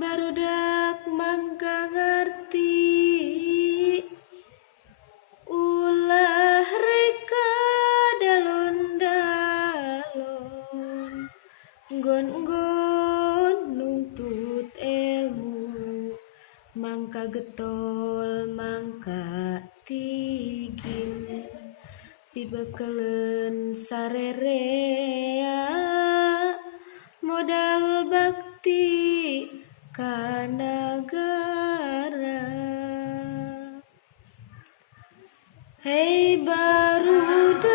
barudak mangka ngarti ulah reka dalon-dalon nggon-nggon nuntut ilmu mangka getol mangka tigin pibekelen sarerea modal bakti ka negara. Hei barudak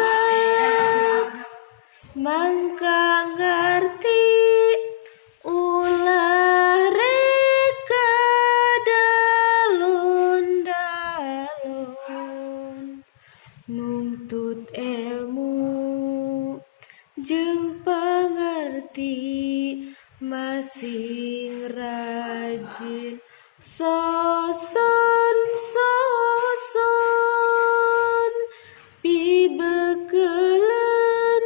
mangka ngarti ulah reka dalon-dalon nuntut ilmu jeung pangarti masing rajin soson pibekelen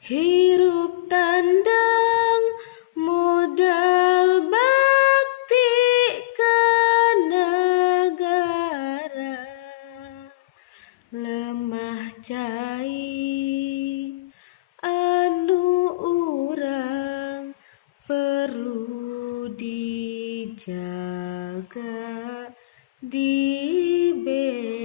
hirup tandang modal bakti ka negara lemah cai anu urang perlu dijaga dibela.